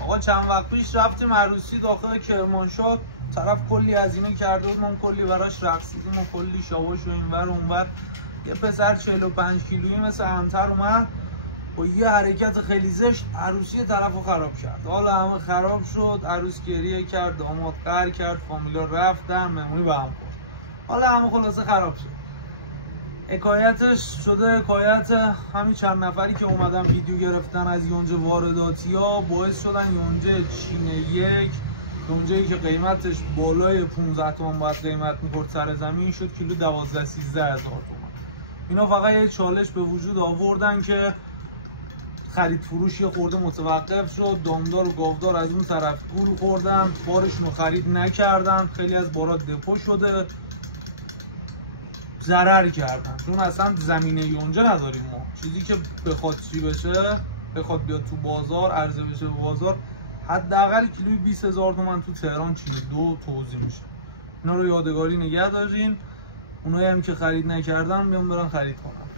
آقا چند وقت پیش رفتیم عروسی داخل کرمانشاه، طرف کلی هزینه کرده بود، ما کلی براش رقصیدیم و کلی شاباش و اینور و اونور. یه پسر 45 کیلویی مثل همتر اومد با یه حرکت خیلی زشت عروسی طرفو خراب کرد. حالا همه خراب شد، عروس گریه کرد، داماد قهر کرد، فامیلا رفتن، مهمونی به هم خورد. حالا همه خلاصه خراب شد. حکایتش شده حکایت همین چند نفری که اومدن ویدیو گرفتن از یونجه وارداتی ها، باعث شدن یونجه چین یک، یونجه‌ای که قیمتش بالای 15 تومن باید قیمت می‌خورد سر زمین، شد کیلو 12 13 هزار تومن. اینا فقط یه چالش به وجود آوردن که خرید فروش یه خورده متوقف شد، دامدار و گاودار از اون طرف پول خوردن، بارشون رو خرید نکردن، خیلی از بارا دپو شده، ضرر کردن. چون اصلا زمینه یونجه نداریم ما، چیزی که بخواد چی بشه، بخواد بیاد تو بازار عرضه بشه به بازار، حداقل کیلوی 20,000 تومان تو تهران 42 توزیع میشه. اینا رو یادگاری نگه دارین، اونایی هم که خرید نکردن بیان برن خرید کنن.